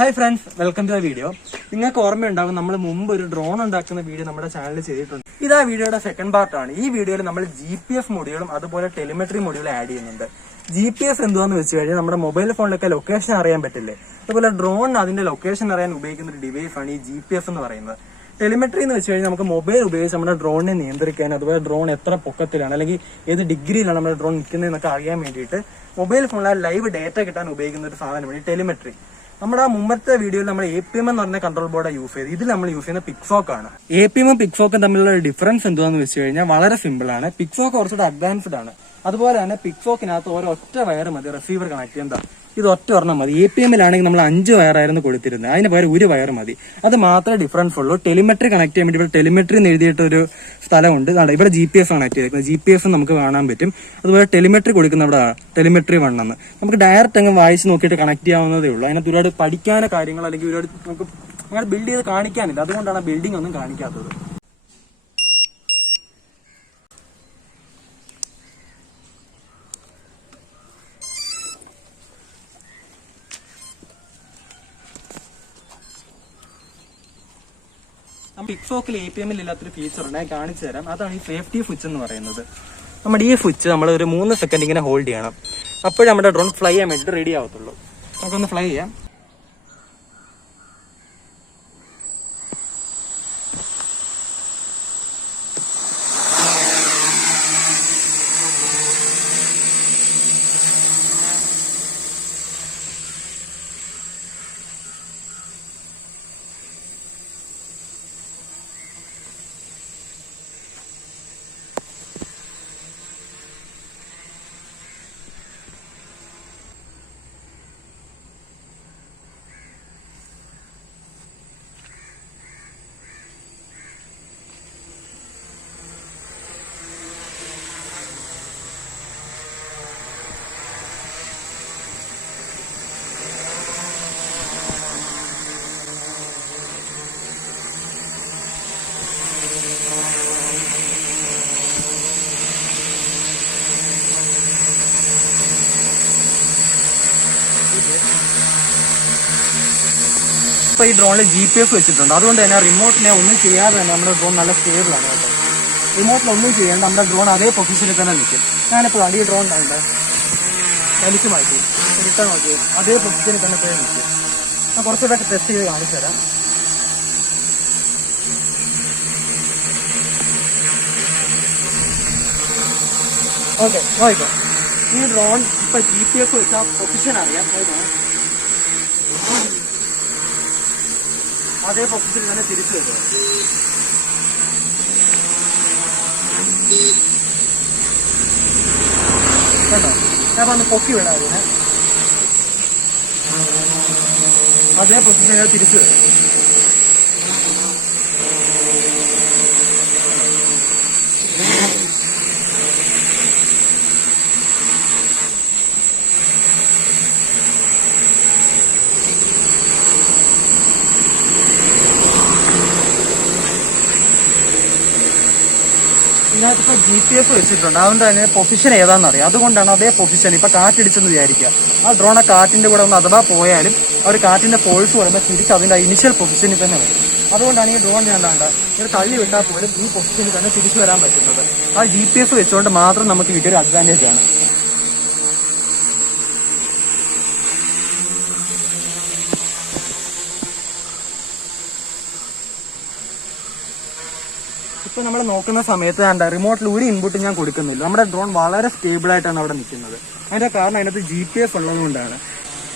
Hi friends, welcome to the video. നിങ്ങൾക്ക് ഓർമ്മയുണ്ടാകും നമ്മൾ മുമ്പ് ഒരു ഡ്രോൺ ഉണ്ടാക്കുന്ന വീഡിയോ നമ്മുടെ ചാനലിൽ ചെയ്തിട്ടുണ്ട്. ഇത് ആ വീഡിയോയുടെ സെക്കൻഡ് പാർട്ടാണ്. ഈ വീഡിയോയിൽ നമ്മൾ GPS മൊഡ്യൂളും അതുപോലെ ടെലിമെട്രി മൊഡ്യൂളും ആഡ് ചെയ്യുന്നുണ്ട്. GPS എന്തുവാന്ന് വെച്ച് കഴിഞ്ഞാൽ നമ്മുടെ മൊബൈൽ ഫോണിലൊക്കെ ലൊക്കേഷൻ അറിയാൻ പറ്റില്ലേ, അതുപോലെ ഡ്രോൺ അതിന്റെ ലൊക്കേഷൻ അറിയാൻ ഉപയോഗിക്കുന്ന ഒരു ഡിവൈസാണ് ഈ GPS എന്ന് പറയുന്നത്. ടെലിമെട്രി എന്ന് വെച്ച് കഴിഞ്ഞാൽ നമുക്ക് മൊബൈൽ ഉപയോഗിച്ച് നമ്മുടെ ഡ്രോണിനെ നിയന്ത്രിക്കാൻ, അതുപോലെ ഡ്രോൺ എത്ര പൊക്കത്തിലാണ് അല്ലെങ്കിൽ ഏത് ഡിഗ്രിയിലാണ് നമ്മുടെ ഡ്രോൺ നിൽക്കുന്നതെന്നൊക്കെ അറിയാൻ വേണ്ടിയിട്ട് മൊബൈൽ ഫോണിൽ ലൈവ് ഡേറ്റ കിട്ടാൻ ഉപയോഗിക്കുന്ന ഒരു സാധനമാണ് ഈ ടെലിമെട്രി. നമ്മുടെ ആ മുമ്പത്തെ വീഡിയോയിൽ നമ്മൾ APM എന്ന് പറഞ്ഞ കൺട്രോൾ ബോർഡ് യൂസ് ചെയ്ത് ഇതിൽ നമ്മൾ യൂസ് ചെയ്യുന്ന പിക്ഫോക്ക് ആണ്. APM പിക്ഫോക്കും തമ്മിലുള്ള ഡിഫറൻസ് എന്താണെന്ന് വെച്ച് കഴിഞ്ഞാൽ വളരെ സിമ്പിൾ ആണ്. പിക്ഫോക്ക് കുറച്ചുകൂടെ അഡ്വാൻസ്ഡ് ആണ്. അതുപോലെ തന്നെ പിക്ഫോക്കിനകത്ത് ഒരൊറ്റ വയർ മതി റിസീവർ കണക്ട് ചെയ്യാൻ. ഇത് ഒറ്റ ഒരെണ്ണം മതി. APMലാണെങ്കിൽ നമ്മൾ 5 വയറായിരുന്നു കൊടുത്തിരുന്നത്, അതിന് പകരം ഒരു വയർ മതി. അത് മാത്രമേ ഡിഫറൻസ് ഉള്ളൂ. ടെലിമെട്രി കണക്ട് ചെയ്യാൻ വേണ്ടി ഇവിടെ ടെലിമെട്രി എന്ന് എഴുതിയിട്ടൊരു സ്ഥലമുണ്ട്. ഇവിടെ GPS കണക്ട് ചെയ്തേക്കുന്നത്. GPS നമുക്ക് കാണാൻ പറ്റും. അതുപോലെ ടെലിമെട്രി കൊടുക്കുന്ന അവിടെ ടെലിമെട്രി 1 എന്ന് നമുക്ക് ഡയറക്റ്റ് അങ്ങ് വായിച്ച് നോക്കിയിട്ട് കണക്ട് ചെയ്യാവുന്നതേ ഉള്ളൂ. അതിനകത്ത് ഒരുപാട് പഠിക്കാനോ കാര്യങ്ങൾ അല്ലെങ്കിൽ ഒരുപാട് നമുക്ക് അങ്ങനെ ബിൽഡ് ചെയ്ത് കാണിക്കാനില്ല. അതുകൊണ്ടാണ് ബിൽഡിംഗ് ഒന്നും കാണിക്കാത്തത്. പിക്ഫോക്കിൽ APMൽ ഇല്ലാത്തൊരു ഫീച്ചർ ഉണ്ട്, ഞാൻ കാണിച്ചു തരാം. അതാണ് ഈ സേഫ്റ്റി സ്വിച്ച് എന്ന് പറയുന്നത്. നമ്മുടെ ഈ സ്വിച്ച് നമ്മൾ ഒരു 3 സെക്കൻഡ് ഇങ്ങനെ ഹോൾഡ് ചെയ്യണം. അപ്പോഴേ നമ്മുടെ ഡ്രോൺ ഫ്ലൈ ചെയ്യാൻ വേണ്ടി റെഡി ആവത്തുള്ളൂ. നമുക്കൊന്ന് ഫ്ലൈ ചെയ്യാം. ഇപ്പൊ ഈ ഡ്രോണിൽ GPS വെച്ചിട്ടുണ്ട്. അതുകൊണ്ട് തന്നെ റിമോട്ടിനെ ഒന്നും ചെയ്യാതെ തന്നെ നമ്മുടെ ഡ്രോൺ നല്ല സ്റ്റേബിൾ ആണ് കേട്ടോ. റിമോട്ടിൽ ഒന്നും ചെയ്യേണ്ട, നമ്മുടെ ഡ്രോൺ അതേ പൊസിഷനിൽ തന്നെ നിൽക്കും. ഞാനിപ്പോൾ ഈ ഡ്രോൺ ഉണ്ട് വലിച്ചു മാറ്റി റിട്ടേൺ നോക്കി അതേ പൊസിഷനിൽ തന്നെ പോയി നിൽക്കും. ഞാൻ കുറച്ചുകൂടെ ടെസ്റ്റ് ചെയ്ത് കാണിച്ചു തരാം. ഓക്കെ നോക്കാം. ഈ ഡ്രോൺ ഇപ്പൊ GPS വെച്ച പൊസിഷൻ അറിയാം. അതേ പൊസിഷനിൽ തന്നെ തിരിച്ചു വരിക. കേട്ടോ, ഞാൻ വന്ന് പൊക്കി വിടാം അതിനെ. അതേ പൊസിഷനിൽ തിരിച്ചു വരും. ഇതിനകത്തിപ്പോ GPS വെച്ചിട്ടുണ്ട്. അതുകൊണ്ട് തന്നെ പൊസിഷൻ ഏതാണെന്നറിയാം. അതുകൊണ്ടാണ് അതേ പൊസിഷൻ ഇപ്പൊ കാറ്റിടിച്ചെന്ന് വിചാരിക്കുക. ആ ഡ്രോൺ ആ കാറ്റിന്റെ കൂടെ ഒന്ന് അഥവാ പോയാലും ആ ഒരു കാറ്റിന്റെ ഫോഴ്സ് പറയുമ്പോൾ തിരിച്ച് അതിന്റെ ഇനിഷ്യൽ പൊസിഷനിൽ തന്നെ വരും. അതുകൊണ്ടാണ് ഈ ഡ്രോൺ ഞാൻ ഇങ്ങനെ തള്ളി വിട്ടാൽ പോലും ഈ പൊസിഷനിൽ തന്നെ തിരിച്ചു വരാൻ പറ്റുന്നത്. ആ GPS വെച്ചുകൊണ്ട് മാത്രം നമുക്ക് കിട്ടിയൊരു അഡ്വാൻറ്റേജ് ആണ്. ഇപ്പൊ നമ്മൾ നോക്കുന്ന സമയത്ത് റിമോട്ടിൽ ഒരു ഇൻപുട്ട് ഞാൻ കൊടുക്കുന്നില്ല. നമ്മുടെ ഡ്രോൺ വളരെ സ്റ്റേബിൾ ആയിട്ടാണ് അവിടെ നിൽക്കുന്നത്. അതിന്റെ കാരണം അതിനകത്ത് GPS ഉള്ളതുകൊണ്ടാണ്.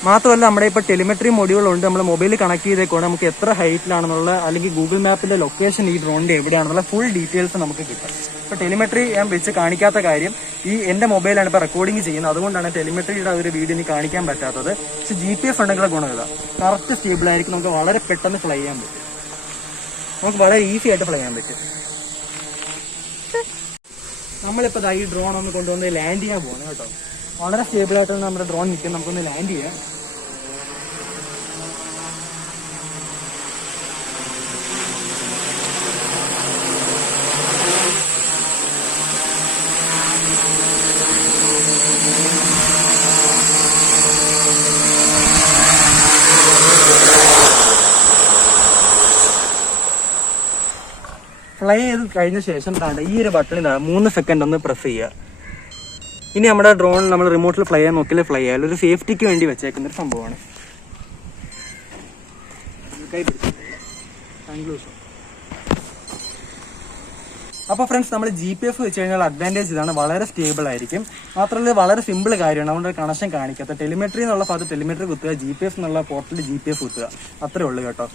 മാത്രമല്ല നമ്മുടെ ഇപ്പോൾ ടെലിമെട്രി മൊഡ്യൂളുണ്ട്. നമ്മൾ മൊബൈലിൽ കണക്ട് ചെയ്തേക്കൊണ്ട് നമുക്ക് എത്ര ഹൈറ്റിലാണെന്നുള്ള അല്ലെങ്കിൽ ഗൂഗിൾ മാപ്പിന്റെ ലൊക്കേഷൻ ഈ ഡ്രോണിന്റെ എവിടെയാണെന്നുള്ള ഫുൾ ഡീറ്റെയിൽസ് നമുക്ക് കിട്ടും. ഇപ്പൊ ടെലിമെട്രി ഞാൻ വെച്ച് കാണിക്കാത്ത കാര്യം ഈ എന്റെ മൊബൈലാണ് ഇപ്പൊ റെക്കോർഡിംഗ് ചെയ്യുന്നത്. അതുകൊണ്ടാണ് ടെലിമെട്രിയുടെ ഒരു വീഡിയോ എനിക്ക് കാണിക്കാൻ പറ്റാത്തത്. പക്ഷെ GPS ഉണ്ടെങ്കിലുള്ള ഗുണം ഇതാ, കറക്റ്റ് സ്റ്റേബിൾ ആയിരിക്കും. നമുക്ക് വളരെ പെട്ടെന്ന് ഫ്ലൈ ചെയ്യാൻ പറ്റും. നമുക്ക് വളരെ ഈസി ആയിട്ട് ഫ്ലൈ ചെയ്യാൻ പറ്റും. നമ്മളിപ്പോ ഈ ഡ്രോൺ ഒന്ന് കൊണ്ടുവന്ന് ലാൻഡ് ചെയ്യാൻ പോകുന്നത് കേട്ടോ. വളരെ സ്റ്റേബിൾ ആയിട്ടാണ് നമ്മുടെ ഡ്രോൺ നിൽക്കുന്നത്. നമുക്കൊന്ന് ലാൻഡ് ചെയ്യാം. ഫ്ലൈ ചെയ്ത് കഴിഞ്ഞ ശേഷം ഈ ഒരു ബട്ടണിൽ 3 സെക്കൻഡ് ഒന്ന് പ്രസ് ചെയ്യുക. ഇനി നമ്മുടെ ഡ്രോൺ നമ്മൾ റിമോട്ടിൽ ഫ്ലൈ ചെയ്യാൻ നോക്കിയാൽ ഫ്ലൈ ചെയ്യാൻ ഒരു സേഫ്റ്റിക്ക് വേണ്ടി വെച്ചേക്കുന്ന ഒരു സംഭവമാണ്. അപ്പോൾ ഫ്രണ്ട്സ്, നമ്മൾ GPS വെച്ച് കഴിഞ്ഞാൽ അഡ്വാൻറ്റേജ് ഇതാണ്, വളരെ സ്റ്റേബിൾ ആയിരിക്കും. മാത്രമല്ല വളരെ സിമ്പിൾ കാര്യമാണ്, അതുകൊണ്ട് കണക്ഷൻ കാണിക്കാത്ത. ടെലിമെട്രി എന്നുള്ള ഭാഗത്ത് ടെലിമെട്രി കുത്തുക, GPS എന്നുള്ള പോർട്ടിൽ GPS കുത്തുക, അത്രേ ഉള്ളൂ കേട്ടോ.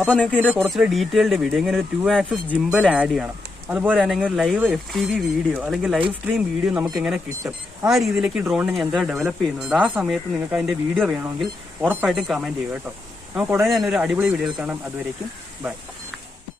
അപ്പോൾ നിങ്ങൾക്ക് ഇതിന്റെ കുറച്ചുകൂടി ഡീറ്റെയിൽഡ് വീഡിയോ, ഇങ്ങനെ ഒരു 2 ആക്സിസ് ജിംബൽ ആഡ് ചെയ്യണം, അതുപോലെ തന്നെ ഒരു ലൈവ് FPV വീഡിയോ അല്ലെങ്കിൽ ലൈവ് സ്ട്രീം വീഡിയോ നമുക്ക് എങ്ങനെ കിട്ടും, ആ രീതിയിലേക്ക് ഡ്രോണിനെ ഞാൻ എന്തായാലും ഡെവലപ്പ് ചെയ്യുന്നുണ്ട്. ആ സമയത്ത് നിങ്ങൾക്ക് അതിന്റെ വീഡിയോ വേണമെങ്കിൽ ഉറപ്പായിട്ടും കമന്റ് ചെയ്യുക കേട്ടോ. നമുക്ക് ഉടനെ തന്നെ ഒരു അടിപൊളി വീഡിയോയിൽ കാണാം. അതുവരേക്കും ബൈ.